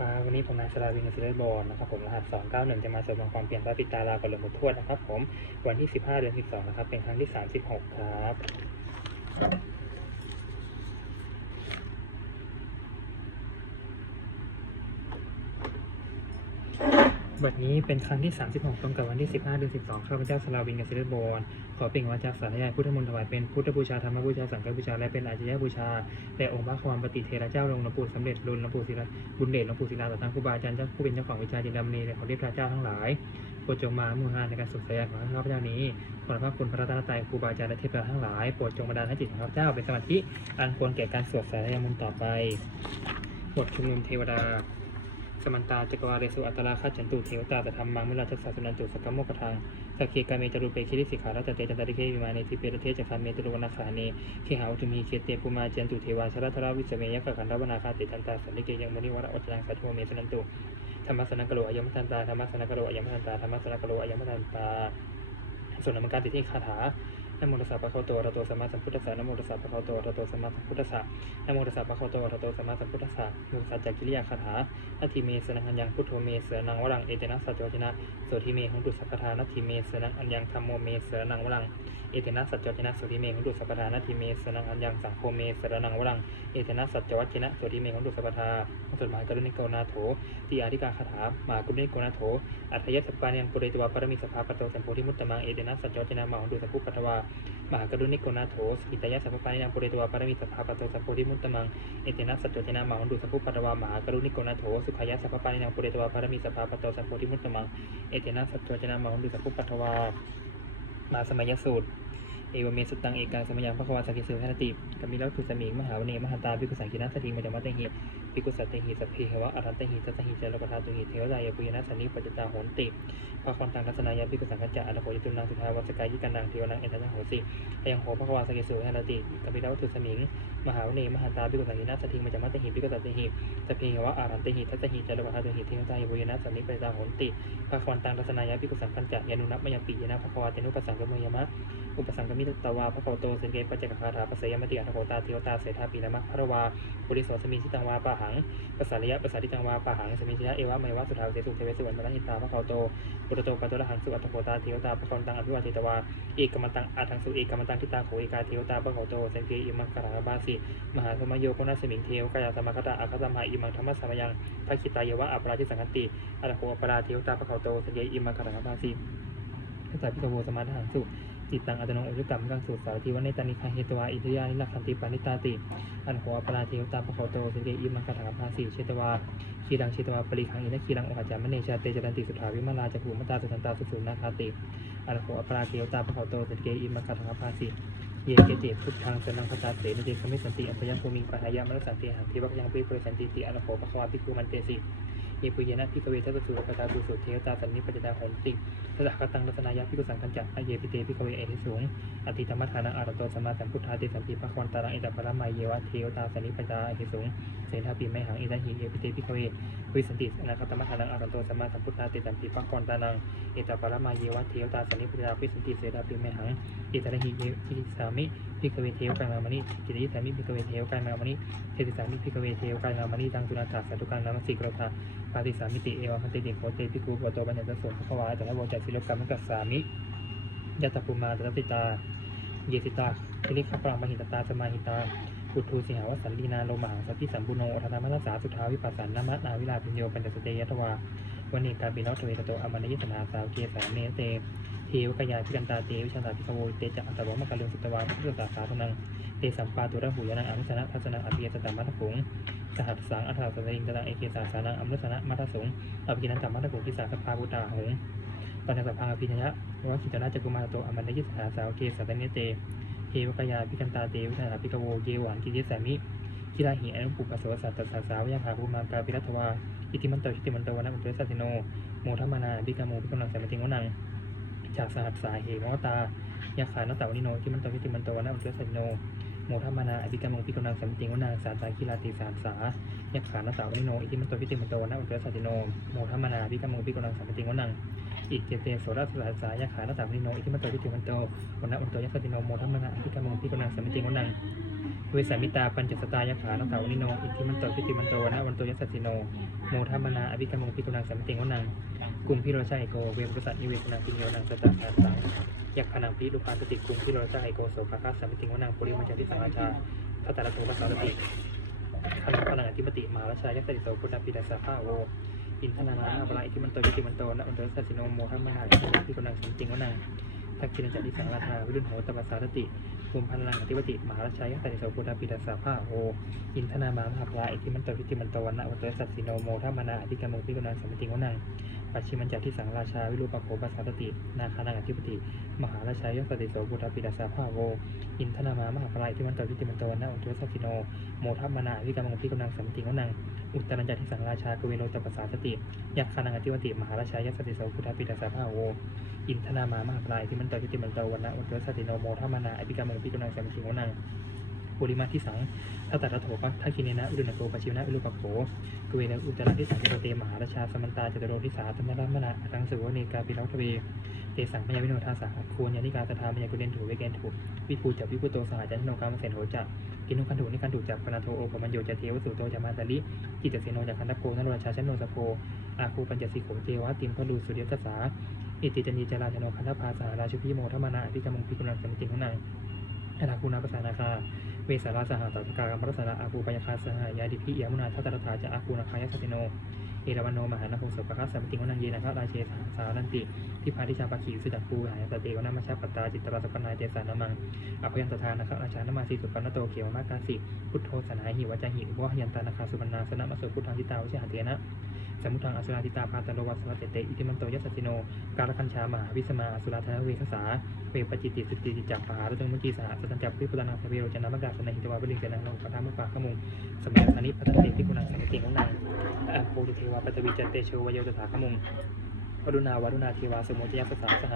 ครับวันนี้ผมนายสราวินศิลป์บอลนะครับผมรหัส 291 จะมาสรุปความเปลี่ยนพระปิตาลากับหลวงปู่ทวดนะครับผมวันที่ 15 เดือน 12 นะครับ เป็นครั้งที่ 36 ครับ บัดนี้เป็นครั้งที่ 36 ตรงกับวันที่ 15เดือน12ข้าพเจ้าสลาวินกับศิลป์บอลขอเปล่งวาจาสาธยายพุทธมนต์ถวายเป็นพุทธบูชาธรรมบูชาสังฆบูชาและเป็นอาจยบูชาแต่องค์พระความปฏิเทระเจ้าลงหลวงปู่สำเร็จรุนหลวงปู่ศิลาบุญเดชหลวงปู่ศิลาต่อทางครูบาอาจารย์เจ้าผู้เป็นเจ้าของวิชาจินดามณีและของเทพเจ้าทั้งหลายโปรดจงมามุ่งงานในการสุขสยายของข้าพเจ้านี้ขอพระคุณพระรัตนตรัยครูบาอาจารย์และเทพเจ้าทั้งหลายโปรดจงบันดาลให้จิตของข้าพเจ้าเป็นสมาธิอันควรแก่การสวดสาธยายมนต์ต่อไปบทชุมนุมเทวดา สมันตาจักรวาเรสุอัตตราคาจันตุเทวตาแต่ธรรมังมิลาจัสสะสุนันตุสกกมโมกทังสักเคกาเมจารุเปคิริสิขารัตเตจันตริเควิมาเนทิเปรเทจักขาเมตุรุวนาคาเนเคหาอุตุมีเคเตปุมาจันตุเทวาชรัตราวิสเมยะกขันธวนาคาเตตันตาสันนิเกยังมุนิวระวัจนังสัทโทเมสนันตุธรรมสนักโลอายมทันตาธรรมสนักโลอายมทันตาธรรมสนักโลอายมทันตาส่วนนามการติดที่คาถา นะโมตัสสะภะคะวะโตอะระหะโตสัมมาสัมพุทธัสสะนะโมตัสสะภะคะวะโตอะระหะโตสัมมาสัมพุทธัสสะนะโมตัสสะภะคะวะโตอะระหะโตสัมมาสัมพุทธัสสะมุสัจจกิริยาคาถานาทีเมสนังอัญญังพุทโธเมเสนังวรังเอเตนะสัจจวจนะโสทิเมหุนตุสัพพทานาทีเมสนังอัญญังธัมโมเมเสนังวรังเอเตนะสัจจวจนะโสทิเมหุนตุสัพพทานาทีเมสนังอัญญังสังโฆเมเสนังวรังเอเตนะสัจจวัจนะโสทิเมหุนตุสัพพทาจดหมายกรุณิโกนาโถติอาธิกาคาถามากรุณิโกนาโถอัตถยสัพปานังปุเรตวาปรมิสภาปโตสัมโพธิมุตตมังเอเตนะสัจจวจนะมาหุนตุสัพพุปัตตวามหากรุณิโกนาโถสกิตายะสัพพปานิยังปุเรตวาปารมิสัพพะปะโตสัพโพธิมุตตมังเอเตนะสัจจเจนะมหันดุสัพพุปัตวามหากรุณิโกนาโถสุขายะสัพพปานิยังปุเรตวาปารมิสัพพะปะโตสัพโพธิมุตตมังเอเตนะสัจจเจนะมหันดุสัพพุปัตวามาสมัยสูตร เอวเมสุตังเอกังสมยังพระควาสกิสุทนติกามิลักขุสมิงมหาวเนมหันตาภิกุสังกินัสติมจมัตเตหิภิกุสัตเตหิสัพเพหวะอรันเตหิสัตหิเจรปทาตุหิเทวดายปุยนัสสนิปัจจตาโหนติพระควตังทัศนายาภิกุสังกัจจะอัตโหยตุนังสุทาวัสกายิกันดังเทวนังเอตังโหสิอยังโหพระควาสกิสุทนติกามิลักขุสมิงมหาวเนมหันตาภิกุสังกินัสติมจมัตเตหิภิกุสัตเตหิสัพเพหวะอรันเตหิสัตหิเจรปทาตุหิเทวดายปุยนัสสนิปัจจตาโหนติพระควตังทัศนายาภิกุสังกัจจะยานุนับมยปิยนะพระควาเตนุปสังกมยมะอุปสังกมิตตวาพระโคโตสังเกปัจจกคาถาปัสยมติอัตโคตาเทวตาเสธาปีนามะพระวาปุริโสสมิชิตังวาปะหังปัสสาริยะปัสสาริตังวาปะหังสมิชิยะเอวะเมวะสุทาวเสสุเทเวสุวรรณมหิตาพระโคโตปุตโตปัตตระหังสุอัตโคตาเทวตาพระคนตังอภิวาติตวาเอกมตังอัตังสุเอกมตังทิตาโขเอกาเทวตาพระโคโตสังเกอิมังคาราบาสิมหาสมโยโกนัสมิงเทวกายาสมคตาอัคตมหาอิมังธรรมสมยังพระคิตายะวะอัปราชิสังคติอัตโคอัปราเทวตาพระโคโตสังเกอิมังคาราบาสิทัสสะพิกโวสมาทหังสุ ตตังอัตโนอุจกรรมกังสูตรสารทิวันในตานิคาเฮตวาอิทยานิลักขันติปานิตาติ อันโหอปราเทวตาปะโคโตสิเกอิมังคาถังภาสีเชตวาคีรังเชตวาปริคังอินคีรังโอหจามเนชาเตจตันติสุทาวิมาลาจักขุมตาสุทันตาสุสุนาคาติ อันโหอปราเทวตาปะโคโตสิเกอิมังคาถังภาสีเยเกเจพุทธังสนังพตาเสนเจสมิสันติอัปยังภูมิปัญญามรสันติหังเทวักยังปิปุริสันติติอันโหปะควาปิกุมันเตสิ เยปุยนะพิกเวทัสสุรปตาตุสุเทวตาสันนิปัจจาโหนติสะกตังรัตนายาพิกุสังคัญจักอเยปิเตพิกเวเอทิสูงอธิธรรมทานังอารโตสมาสัมพุทธาเตสัมปีพระควันตารังอิตาปรมัยเยวะเทวตาสันนิปจาเอทิสุงเสนาปีไม่หังอิตหิเอปิเตพิกเววิสันติอนาคตมทานังอารโตสมาสัมพุทธาเตสัมปีพระควันตานังอิตาปรมัยเยวะเทวตาสันนิปจาวิสันติเสนาปีไม่หังอิตาหิเยพิสามิพิกเวเทวกามามณิกิริสามิพิกเวเทวกามามณิเทติสามิพิกเวเทวกามามณิตังตุนาถาสัตุกังนามสิกรธาปาติสามิติเอวะพันติดิโคเตพิกูปโตบัญญาสสภควาแต่ละโวจัตศิลกรรมกัสสามิยตภูมาตติตา เยสิตาทิริขปรามหิตตาสมาหิตาปุทูสิหาวสันดีนาโลมังสัพพิสัมปุโนอัฏฐามัสสาสุทาวิปัสสันนามะนาวิลาปิญโยปัญจสเตยตวาวันเอกาปินอตเวตโตอมานยิสนาสาวเกสาเนเต เทวกยาพิกันตาเตวิชาสาพิสโวเตจะอัตตวมกะลุสุตวาพุทธสาสาทนังเตสัมปาตุระหูยานังอนุสนะทัศนะอภิยสตตมัตถผงสหัสสังอัฏฐาสริงตะเอเกสาสานังอมรุสนะมัทสงอภิกินันตมัตถผงทิสาสภาพุตาหงปัญญสัพพังอภิญญะวะกิจนาจักุมารโตอมานยิสนาสาวเกสัตเนเตเทวกยาพิกันตาเตวิชันตาพิกโวเยหวานกิริสามิกิราหิอนุปุปะโสสัตตสาสาวยาภาภูมากาปิรัตวาอิติมันโตชิติมันโตวนะอุตเรสัติโนโมทัมมานาบิกาโมพิกำลังสามิติงวนัง จากสหัสสาเหมอตายาขานตาวนิโนทิมันโตชิติมันโตวนะอุตเสัติโนโมทัมนาอบิกาโมพิกำลังสามิติงวนังสาตาคิลาติสามสายาขานตาวนิโนอิติมันโตชิติมันโตวนะอุตสัติโนโมทัมนาอบิกาโมพิกำลังสามิติงวนังอิเจเตโสรัสสาสายาขานตาวนิโนอิติมันโตชิติมันโตวันนะวัตัวยักษ์ติโนโมทัมมนะพิกามงพิกนังสมิติงวนังเวสามิตาปัญจสตายขานกขาวนิโนอิทิมันโตพิติมันโตวนะวันโตยัสสติโนโมทัมนาอภิกรรมงพิกุนังสัมติงวนัง กลุ่มพิโรชาไอโกเวมกุสัตนิย์อิเวสนังปิญโยนังสตาสาสังยักขนังพิรุปาสติกลุ่มพิโรชาไอโกโสภาคัสสัมติงวนังปุริมัญจทิสังราชาทัตตะระโทปัสสาสติขันธ์พลังอธิปติมหาราชายัสสติโสพุทธปิดาสาภาโวอินทนานาอาบลาอิทิมันโตยิติมันโตนะอันเตสัสิโนโมทัมมนาอิทิมันพิกุนังสัมติงวนังทักขิณจัตติสังราชาวิรุณโหตปัสสาสติภูมิพันลังอธิปติมหาราชายัสสติโสพุทธปิดาสาภาโวอินทนามามหาพลาอิทิมันโตพิติมันโตวันนะวัตสัสิโนโมทัมมนาอธิกรรมงพิกุนังสมติงวนัง ปัจฉิมันจักที่สังราชาวิรูปโขปัสสาตติ นาคานังอธิปติมหาราชายสติโสบุตรปิดาสาภาโวอินทนามามหาพลาอิทิมันตพิติมันโตวันนะวัตสัสสิโนโมทัมมานาอธิกรรมงพิกุนังสมติงวนังอุตตรัญจักที่สังราชากเวโนตปัสสาสติยักขานังอธิปติ มหาราชายกสติโสบุตรปิดาสาภาโว อินทนามามหาพลาอิทิมันโตพิติมันโตวันนะวัตสัสสิโน โมทัมมนาอธิกรรมงพิกุนังสมติงวนัง ปุริมาที่สังทัตตะระโถปะทักขิเนนะอุดุนโกปชิวนะอุลุปโขกเวนะอุจาระทิสังเตมหาราชาสมันตาจตโรทิสาธรรมรามนะอังสุวเนกาปิรัตเวเตสังพยาวิโนทาสาควรยานิกาสทามยากุเดนถูเวเกนถูวิภูจักวิพุโตสหจันโนกามเสนโหจักกินุคันถูนิคันถูจักปนาโทโอปมัญโยจะเทวสุโตจามาตาลิกิจเสโนจักคันตะโกนโรชาชนโนสโพอาคูปัญจสิโขเทวะติมพดูสุริยตสาอิติจันยีจาราชโนคันธภาสาราชุพิโมทมนาอภิกรรมงพิกุนังสมิติงขนังอนาคูนาปสานาคา วสาราสหสัตการมรสาระอาภูปยคาสหายาดิพิยามุนาทัตตรถาจะอาคูนาคายสติโน เอราวันโนมหานาคงสปะคัสสัมติงวนังเยนะพระราเชสาสารันติที่พาทิชาปาขีสุจักปูหายสเตวนามาชาปตตาจิตตราสปนายเตสานามังอภยันตทานะคะราชานามาสีสุปนโตเขียวมากาสิพุทโธสนาหิวจาหิวะยันตานาคาสุวรรณาสนะมโสพุทธังทิตาวชิหาเตนะ สมุทังอสุราติตาพาตโลวัสวัตเตอิติมันโตยัสสิโน การคัญชามหาวิสมาอสุราธนเวคสาเวปจิติสุติจิจักปารุตังมจีสหสัตจับพิปุตนาสเวโรจนามกาสนหิตวาบริงเจนังโนปะทามุปาขมุงสมัยสานิพัตเตพิคุณังสังเกงของนางอะโพธิเทวาปตวิจเตโชวโยตถาขมุง วรุณาวรุณาเทวาสมุทยัสสาสห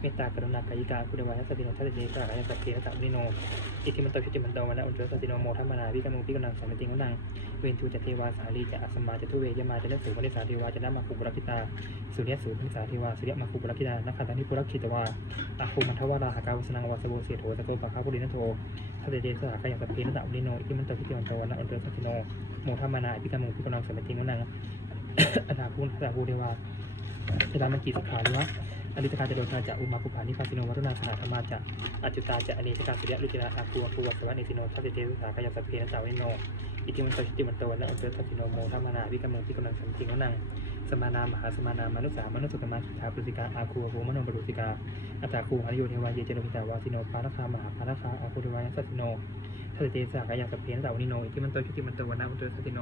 เมตตากรุณากายิกาคุเดวายัสติโนทัตเจสหายัสสเทนะตะมิโนอิติมันตชิติมันโตวันะอุนเตสติโนโมทัมมานาวิกามุงพิกุนังสังเกงของนางเวนทูจะเทวาสาลีจะอัสมาจะทุเวยมาจะนัสูปนิสาเทวาจะนัมาคุปุรคิตาสุริยสูพิสาเทวาสุริยมาคุปุรคิตานักขันธนิปุรคิตวาอาคูมันทวาราหากาวสนังวาสโวเสโถสโกปะคาปุรินโททัตเตสหากายังสเพนตะวิโนอิทิมันตพิติมันโตวันอันเตอร์สัติโนโมทัมมานาอิพิกามุพิกนังสมัติโนนังอัฏฐาภูนอัฏฐาภูเทวา เทรามันกีสขาลิวะอริตกาจะโดทาจะอุมาปุภานิพาสิโนวัฒนาสนาธรรมาจะอจุตาจะอเนกาสุริยลุจินาอาคูอาคูวัสวะเนติโนทัตเตสหากายังสเพนตะอุลิโนอิติมันโตชิติมันโตนะอุปสัตติโนโมทัมมนาวิกรรมงพิกำลังสัมติงวนังสมานามหาสมานามนุสามนุสุกมาคิทาปรุสิกาอาคูอาคูมโนบรุสิกาอัตตาคูหริโยเทวาเยเจโนพิตาวาสิโนปาราคามหาปาราคาอาคูเทวายัสสติโน ทัตเตสากายาสเพนสาวนิโนอิติมันโตชิติมันโตวนะอุปสัตติโน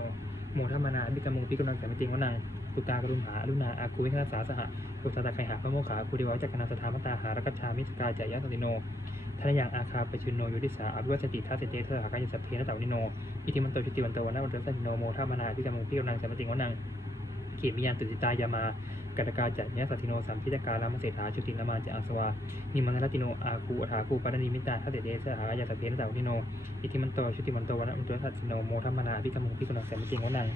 โมทัมมนาวิกรรมงพิกำลังสัมติงวนังปุตากรุณหาอรุณาอาคูวิคณาสาสหะปุตตะไคหาพระโมขาคูเดวาจักรนาสถามตาหารกัจฉามิสกาจายะสติโนทนยังอาคาปชุนโนยุติสาอภิวัชติทัสเตเตเทอหากายสัพเพนะตาวิโนอิติมันโตชิติวันโตวนนะวันเตสันโนโมทัมนาพิกามุพิกำลังสัมปติงวนังเขีมิยันตุสิตายามา กตกาจัญญสัตติโนสัมพิจการามเสถาชุตินามาจะอาสวานิมันรติโนอาคูอัฐาคูปารณีมิตาทัสเตเดเทอหายายสัพเพนสาวิโนอิทิมันโตชุติมันโตวันนะวันเตสันโนโมทัมนาพิกมุพิกำลังสมปติงวนัง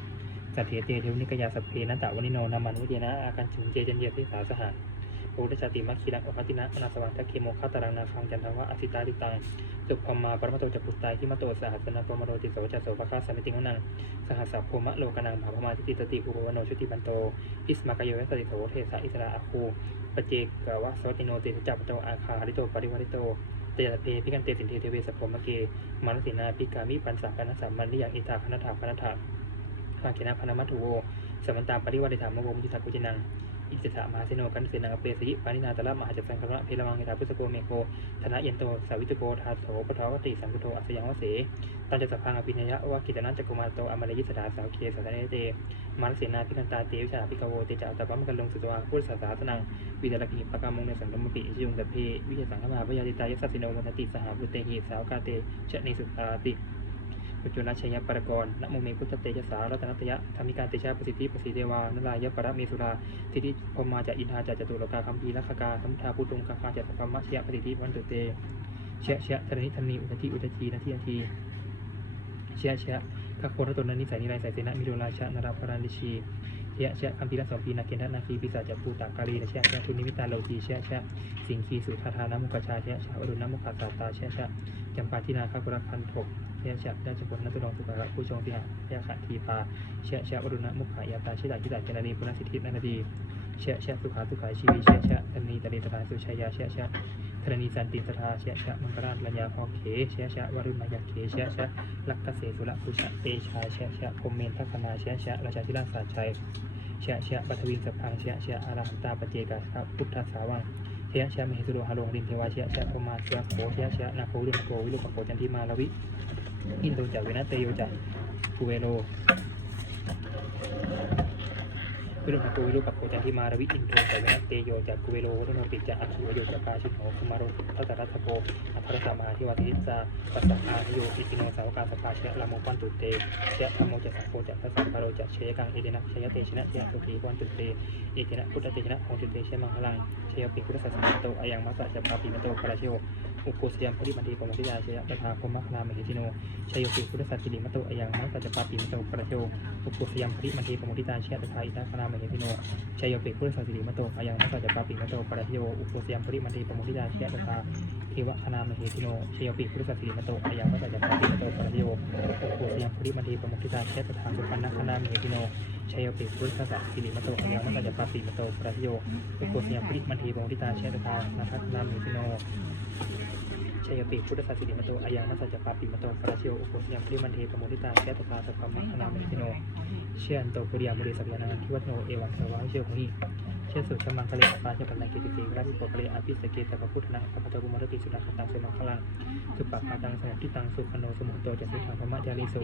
สัตเถเตเทวนิกยาสัพเพนะตาวิโนนามันวิเจนะอาการจุนเจจันเยติสาสหะ โอทชาติมัคคิรังอภัตินะอนาสวังทักเคโมคัตารังนาคังจันทวะอสิตาลิตังสุพมมาปรมโตจักพุตตายที่มโตสหัสนาปรมโรติโสจัสโสภคาสมิติงนังสหัสสะโพมะโลกนังภาพมาทิติตติภูปวโนชุติปันโตอิสมากายเวสติโสเทสะอิสระอาคูปเจกวะสวัติโนตสจัปโตอาคาริโตปริวาริโตเตยเพพิกันเตสินเทเทเวสพมะเกมานสินาปิกามิปันสักนัสสัมมันนิยังอิตาคณถาคณถาภาคินะพนมัตถุโวสมันตาปริวาริธรรมวมทิทักกุจินัง อิจิตามหาเสโนกันเสนังอเปสยิปานินาตละมหาจักสังคระเพลวังเิทาพุสโกเมโกธนะเยนโตสาวิตุโกทาโถปทวติสัมพุโทอัสยังวเสตันจะสัพพังอภินยะวะกิจนันจักุมารโตอมรยิสดาสาวเคสัตเนเตมันเสนาพิกันตาเตวิชาพิกโวเตจาตปัมกันลงสุตวาพุทธศาสนังวิดาลกิปะกามงในสังกมปิชิยุงตะเพวิเชสังฆมาพยาติตายสัสสิโนวันติสหบุเตหิสาวกาเตชะเนสุตาติ ปจจุณชัยปรกรณโมเมพุทธเตชะสารัตนตยะธรรมิการเตชะประสิทธิประสิทธิเทวานรายะปรเมสุราทิฏฐิพมมาจากอินทาจากจตุโลกาคัมภีลักขกาสัมทาพุตุงคาคาจากสัพพมะชยปฏิทิวันตุเตเชะเชะธนิธนีอุทธิอุทธีนาทีนาทีเชะเชยคพระโครตนนิสัยนิไรสายเสนามิโดราชนราพรานิชี เชะเชะคัมภีรัสองปีนาเกณฑนาคีปิศาจภูตากาลีเชะเชะทุนิมิตาโลจีเชะเชะสิงคีสุธาธานมุกชาเชะเชะอรุณนมุขาสาตาเชะเชะจำปาทินาคากุรพันธกเชะเชะราชบุตรนัตุดงสุภะผู้ชงสิหะเชะขันทีปาเชะเชะอรุณมุขายาตาชิดาชิดาเจนานีปุณสิทธินาดีเชะเชะสุขาสุขายชีวิเชะเชะตนีตรีตราสุชัยยาเชะเชะ ธรณีสันติสทาเชะชะมังกราชลัญญาพอเขเชะชะวรุณมายาเขเชะชะลักกเสสุระคุชะเตชาเชะชะพมเมนทัคนาเชะชะราชาธิราชสาชัยเชะชะปัทวิงสพังเชะชะอาราหันตาปเจกาสพุทธสาวังเชะชะมหิสุโรหะลงดินเทวาเชะชะพมาเชโขเชะชะนาโควิรุณโกวิรุปโกจันทิมาลวิอินโดจักเวนะเตโยจักภูเวโล วิรุณโกวิรุปักโกจันทิมารวิอินโทสเวนะเตโยจากกุเวโลวัฒโนปิจาอัคคีวโยจากกาชิโนคุมาโรทัตตรัตโกอัครสามาทิวาติสาปัสสะอาทิโยอิติโนสาวกาสภาเชะลาโมปันตุเตเชะธรรมโมจัสสังโฆจักพระสังคาโรจักเชยกังเอเดนะเชยเตชนะเชยสุขีปันตุเตเอเจนะพุทธเตชนะของตุเตเชมังคลังเชยปิพุทธสัสสะโตอายังมัสสะจัปปาปิมโตปะราชโย อุปโคสยามปริมันตีปมัติยาเชยตถาคมมัคคลามหิจิโนชัยโยปิพุทธสัสสิริมโตอยังมัสจัปปาปิมโตปะราชโยอุปโคสยามปริมันตีปมัติยาเชยตถาอิตาคลามหิจิโนชัยโยปิพุทธสัสสิริมโตอยังมัสจัปปาปิมโตปะราชโยอุปโคสยามปริมันตีปมัติยาเชยตถาเทวคณามหิจิโนชัยโยปิพุทธสัสสิริมโตอายังมัสจัปปาปิมโตปะราชโยอุปโคสยามปริมันตีปมัติยาเชยตถาสุปันนคณามหิจิโนชัยโยปิพุทธสัสสิริมโตอยังมัสสะจัปปาปิมโตปราชโยอุปโคสยามปริมันตีปมัติยาเชยตถานาคคณามหิจิโน ชยปิพุทธศาสนิมโตอายังมัสสะจปาปิมโตปราชิโออุปสยามพริมันเทปโมทิตาแกตตาสัพพมัคคณามิโน เชียนโตปุริยามุริสัพยานันทิวัตโนเอวังสวะเชียวของนี้เชียสุชมังคะเลปาเชปันนังกิติเกราภิปกะเลอภิสเกสัพพุทธนังสัพพะตบุมรติสุนัขตังสุนัขลังสุปปะปาตังสมุทิตังสุขโนสมุตโตจะสุขังธรรมะจาริสุ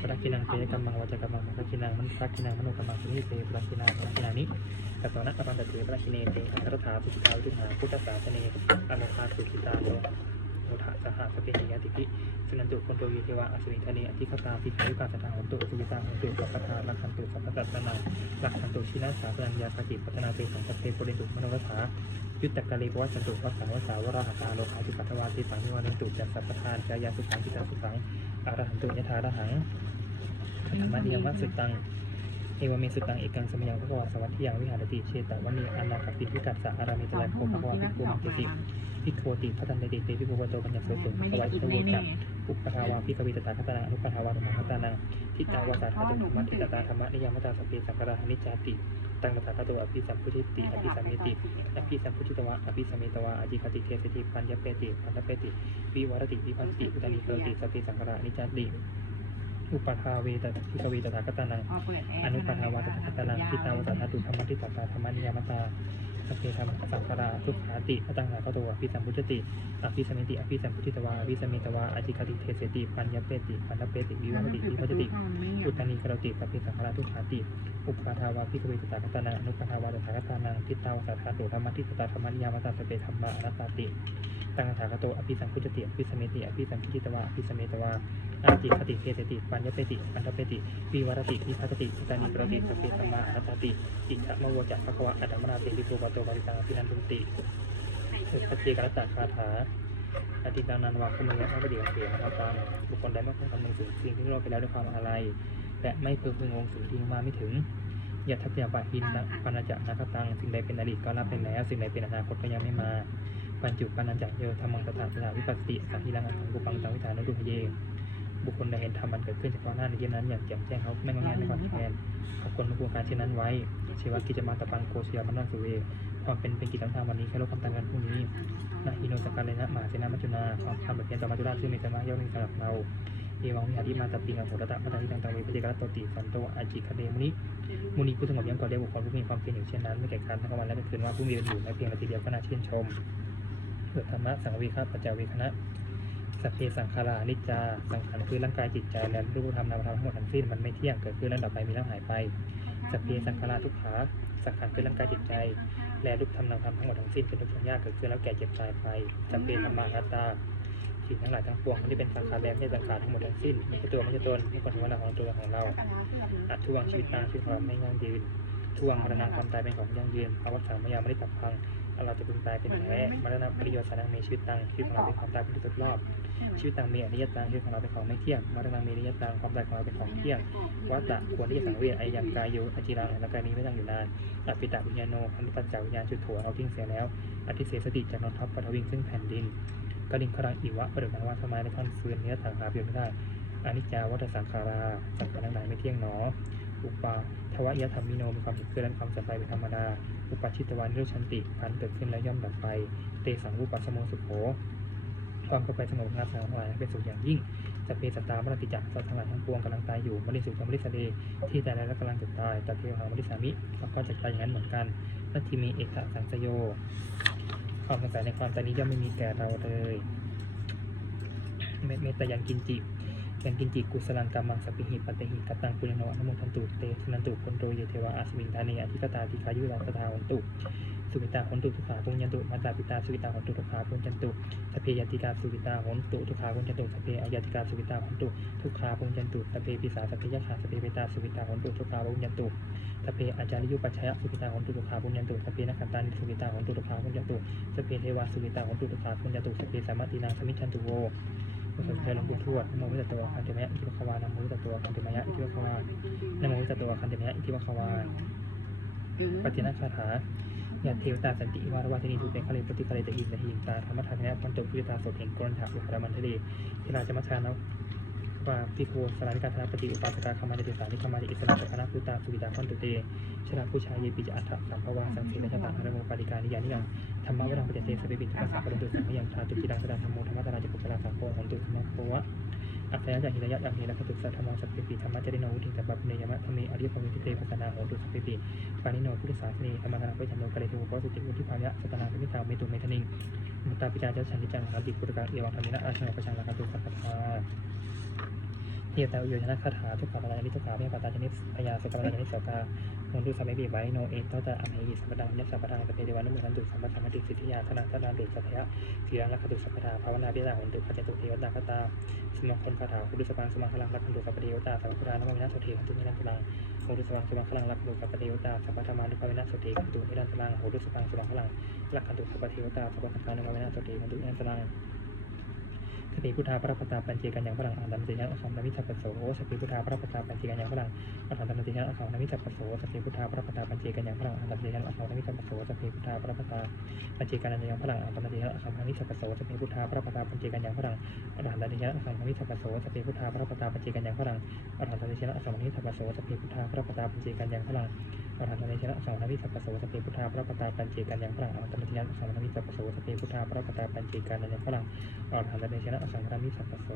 ปรักขินังเตยกัมมังวจกัมมังปรักขินังมันปรักขินังมโนกัมมังสุนิเตปรักขินังปรักขินานิกัตโตนะกัปปันตะเตปรักขิเนเตอัตถาสุขิตาวิทุหาพุทธศาสเนอนุภาสุขิตาโล โมทะสหสเปหิยติพิสุนันตุคนโตวิเทวะอสุนิธเนอธิคตาภิกขุกาสถาหันตุสุวิตาหันตุสัพพทาลักขันตุสัพพตัสสนาลักขันตุชินาสาพลัญญาสติปัฒนาเตสังสเตปุเรนตุมโนวัฏายุตตะกะเลปวัสสันตุวัสสาวสาวราหตาโลภาติปัทวาติสังนิวานันตุจัสสัพพทานจายาสุขังกิตังสุขังอารหันตุยถาระหังธรรมะนิยมสุตังเอวเมสุตังเอกังสมยังพระกวาสวัสดิยังวิหารติเชตวันนี้อนาคปิพิกัสสะอารามิตะไลโคภควาภิกขุมังเกติ ภิกขวติพัฒนเดติเตภิกขุวโตปัญญาโสตุภวัยตะโวจักอุปทาวาภิกขวิตตาคตนาอนุปทาวาธรรมคตานังทิตังวาสาธาตุธรรมทิตตาธรรมนิยามตาสพเพสังกรานิจจาติตังตถาคตอภิสัมพุทิติอภิสัมมิติอภิสัมพุทิตวะอภิสัมมิตวะอจิคติเทสติปัญญเปติปัญญเปติวิวรติวิพันติอุตานิเปติสพเพสังกรานิจจาติอุปทาเวตภิกขวิตตาคตานังอนุปทาวาตถาคตานังทิตาวสัตถตุธรรมทิตตาธรรมนิยามตา สพเพธรรมสังขาราทุกขาติอตังหาคตวะพิสัมพุทธติอภิสมิติอภิสัมพุทธิตวาอภิสมิตวาอจิคติเทเสติปัญญเปติปัญญเปติวิวัติวิพัติอุตานิกรติสพเพสังขาราทุกขาติอุปทาวาพิกเวตตาคตานังอนุปทาวาตถาคตานังทิตาวสัตถตุธรรมทิตตาธรรมนิยามตาสพเพธรรมะอนัตตาติตังหาคโตอภิสัมพุทธติอภิสมิติอภิสัมพุทธิตวาอภิสมิตวาาจิคติเทสติปัญญเปติปัญญเปติวิวรติวิภัสติตานิกรติสพเพธรรมานัตตติอิทธมโวจักภควะอัตมนาเตปิโกปโตปริตังพินันตุติสุปฏิกรตคาถาอติตานันวาคุมยะพระเดียวเสียนะครับตังบุคคลใดไม่พึงคำนึงถึงสิ่งที่เราไปแล้วด้วยความอาลัยและไม่เพึงพึงงงสิ่งที่มาไม่ถึงอย่าทัพยาปะหินนะปานาจะนะครับตังสิ่งใดเป็นอดีตก็รับไปแล้ว สิ่งใดเป็นอนาคตก็ยังไม่มาปัญจุปานันจะเยธรรมังตถาสนาวิปัสสติสังทิรังอังกุปังตังวิธานุดุหเย บุคคลใดเห็นธรรมมันเกิดขึ้นเฉพาะหน้าในที่นั้นอย่างแจ่มแจ้งเขาไม่งอนแงนไม่ก่อนแทนบุคคลไม่ควรการเช่นนั้นไว้ชีวกิจมาตปังโกเชียมันนอนสุเวความเป็นเป็นกิจทั้งทางวันนี้แค่ลดความตันกันพรุ่งนี้นาฮิโนสการเลยนะมาเสนามัจจุนาความทำแบบเพียรต่อมาจุฬาซึ่งมีธรรมะย่อมมีสำหรับเราเอวังวิหาริมาตปิงอโหรตะพัฒนาที่ต่างๆเวปเจกรตโตติสันโตอาจิคเดมุนิมุนีผู้สงบยังก่อนเรียกบุคคลผู้มีความเพียรอย่างเช่นนั้นไม่แก่การทั้งวันและเป็นคืนว่าผู้มีเป็นอยู่ในเพียงนาทีเดียวก็น่าชื่นชมเกิดธรรมะสังวิคัปัจจาวิคณะ สัพเพสังขารานิจจา สังขารคือร่างกายจิตใจและรูปธรรมนามธรรมทั้งหมดทั้งสิ้นมันไม่เที่ยงเกิดขึ้นแล้วดับไปมีแล้วหายไป สัพเพสังขาราทุกขาสังขารคือร่างกายจิตใจ และรูปธรรมนามธรรมทั้งหมดทั้งสิ้นเป็นทุกข์ยากเกิดขึ้นแล้วแก่เจ็บตายไปสัพเพธรรมานัตตาสิ่งทั้งหลายทั้งปวงที่เป็นสังขารและไม่สังขารทั้งหมดทั้งสิ้นไม่ใช่ตัวไม่ใช่ตนไม่ใช่ของเราของตัวของเราอัดทวงชีวิตนางชีวิตของเราไม่ยั่งยืนทวงมรณะความตายเป็นของยั่งยืนอวัฏสามยาไม่ได้จับพัง เราจะพึงตายเป็นแท้มรณะปริโยชนะมีชีวิตตังชีวิตของเราเป็นความตายเป็นที่สุดรอบ ชีวิตตังมีอนิจจตังชีวิตของเราเป็นของไม่เที่ยงมรณะมีอนิจจตังความตายของเราเป็นของเที่ยงวัตตะควรที่จะสังเวชไอยังกายโยอจิรังและกายนี้ไม่ตั้งอยู่นานอภิตะวิญญาโนคำปัจจาวิญญาณจุดโถเราทิ้งเสียแล้ว อธิเสสติจากนนทัพปฐวิงซึ่งแผ่นดินกลิงครังอิวะประดุจนว่าทำไมในท่อนฟืนเนื้อต่างหาเปลี่ยนไม่ได้อนิจจาวัฏสังขาราสังขารทั้งหลายไม่เที่ยงหนออุปา ทวะยธรรมิโนมีความเกิดขึ้นและความสบายเป็นธรรมดา อุปาชิตวันเรื่อชันติพันเกิดขึ้นแล้วย่อมดับไป เตสังรูปัสสโมสุโขความเข้าไปสงบงานสังหารเป็นสุขอย่างยิ่งสพเพสตตามรติจักสัตว์ทั้งหลายทั้งปวงกำลังตายอยู่มริสุขมริสเดที่ตายแล้วและกำลังจะตายตัดเทวหามริสามิก็จะตายอย่างนั้นเหมือนกันนัตถิมีเอกสังสโย ความสงสัยในความตายนี้ย่อมไม่มีแก่เราเลย เมเมตยันกินจิ ยังกินจิกุสลังกรรมังสปิหิปเตหิกัตตังปุริโนนโมทันตุเตชนันตุคนโตเยเทวะอาสมิงธานีอธิกตาติคายุราสตาวันตุสุวิตาหนตุทุขาปุญญตุมาตาปิตาสุวิตาหนตุทุขาปุญญตุสเพยติกาสุวิตาหนตุทุขาปุญญตุสเพอายติกาสุวิตาหนตุทุขาปุญญตุสเพปิสาสพเพยะขาสเพเปตาสุวิตาหนตุทุขาปุญญตุสเพอาจาริยุปัชชยสุวิตาหนตุทุขาปุญญตุสเพนักขันตันสุวิตาหนตุทุขาปุญญตุสพเพเทวาสุวิตาหนตุทุขาปุญญตุสเพสามัตินาสมิชันตุโว มุสลิมหลวงปู่ทวดนโมวิจตัวคันเตมยะอิทิวะควานโมวิจตัวคันเตมยะอิทิวะควานโมวิจตัวคันเตมยะอิทิวะควาปฏินาคาถายาเทวตาสันติวารวาทินีทุเปคาเลปฏิคาเลตอินตหิงตาธรรมทานแนพันตุพิตาสดเห็นกรณถาอุปรามันทะเลที่ราชมัชาน วาพิโคสารนิกาธนปฏิอุปาสกาคามาเดติสานิคามาเดอิสระสักนาพุตาสุวิตาพันตุเตชราผู้ชายเยปิจอัฏฐสัมภวาสังเสนชะตาอารโมปาติกานิยานิยังธรรมะวรังปฏิเทสเปปิทุกสัพพะตุสังยังทาตุกิดังสดาธรรมโมธรรมตราจิปุกราสังโฆหันตุสมโควะอัพยาจากหิระยะอัพเนรคตุสัทธมาสัพพิปิธรรมะจริโนวุฒิสัพพะเนยมะธรรมีอริยภวิติเตปัสนาโหตุสัพพิปิปานิโนพุทธศาสนีธรรมะนาเปจันโนกะเลตุโกสุติวุฒิภายะสัตนาพิมิตาเมตุเมทนิงมุตตาปิจาเจ้าชันติจังสันติพุทธกังเอวังธรรมินะอาชนะประชังลาคันตุสัพพทา เทียตาอุโยชนะคาถาทุกขาปรานิทุกขาเมปตาชนิดพยาสุกปราชนิดสกาโนดุสัมเมบีไว้โนเอตตาอัมหิสัมปดังยัสสัพพดังปเดวานุมุทันตุสัมปสัมมติสิทธิยาธนาธนาดุสัพยะสีรังลักขตุสัพพทาภาวนาพิจารณาหุนตุปัจจตุเทวตาคตาสมคลคาถาคุดุสปังสมังคลังรักขันตุสัพพเทวตาสัพพุทานามวินาศเทขันตุนิรันตรังโหดุสปังสมังคลังรักขันตุสัพพเทวตาสัพพธรรมานุภาวินาศเทขันตุนิรันตรังโหดุสปังสมังคลังรักขันตุสัพเทวตาสัพพสังฆานุภาวินาศเทขันตุนิรันตรัง สติพุทธาพระปตาปัญเจกันยังพลังอันดัมเจยังอสัมนามิสัปโสสติพุทธาพระปตาปัญเจกันยังพลังอันดัมเจยังอสัมนามิสัปโสสติพุทธาพระปตาปัญเจกันยังพลังอันดัมเจยังอสัมนามิสัปโสสติพุทธาพระปตาปัญเจกันยังพลังอันดัมเจยังอสัมนามิสัปโสสติพุทธาพระปตาปัญเจกันยังพลังอรหันตเดชะสัมมาวิสัพพโสสพเพพุทธาพระปตาปัจเจกันยังพลังอรหันตเดชะสัมมาวิสัพพโสสพเพพุทธาพระปตาปัจเจกันยังพลัง อรหันตเดชะสัมมาวิสัพโสสเปพุทธาพระปตาปัจเจกันยังพลังอรหันตเดชะสัมมาวิสัพโสสเปพุทธาพระปตาปัจเจกันยังพลังอรหันตเดชะสัมมาวิสัพพโส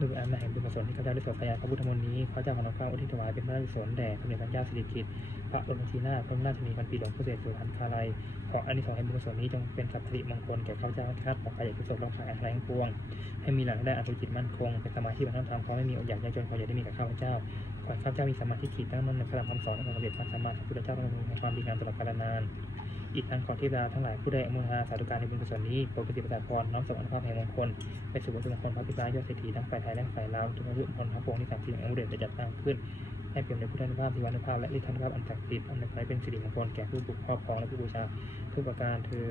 ด้วยอำนแห่งบุญกุศลที่ข้าพเจ้าได้สวดพยานพระพุทธมนต์นี้ข้าพเจ้าขอน้อมข้าวอุทิศถวายเป็นพระราชกุศลแด่พระเดชพระเจ้าสิริกิติ์พระบรมชีนาถพระราชนีพันปีหลวงพ่อเสด็จสุพรรณคาลัยขออานิสงส์แห่งบุญกุศลนี้จงเป็นสัพพริมงคลแก่ข้าพเจ้าคาดปลอดภัยจากทุกโศกโรคภัยอันแรงปวง ให้มีหลักได้อัตจิตมั่นคง เป็นสมาธิบรรลุธรรมขอไม่มีอดอยากยากจนขออย่าได้มีกับข้าพเจ้าขอข้าพเจ้ามีสมาธิขีดตั้งมั่นในพระธรรมคำสอนของพระสมเด็จพระสัมมาสัมพุทธเจ้าพระองค์แห่งความดีงามตลอดกาลนาน อีกทั้งขอเทวดาทั้งหลายผู้ใดอนุโมทนาสาธุการในบุญกุศลนี้โปรดปฏิบัติพรน้อมส่งอนุภาพแห่งมงคลไปสู่วัตถุมงคลพระพิบาลยอดเศรษฐีทั้งฝ่ายไทยและฝ่ายลาวทุกอายุมงคลทั้งปวงที่สามสิ่งองค์เด่นจะจัดตั้งขึ้นให้เปี่ยมในพุทธานุภาพทิวานุภาพและฤทธานุภาพอันศักดิ์สิทธิ์อันเป็นสิริมงคลแก่ผู้บุกครอบครองและผู้บูชาทุกประการเธอ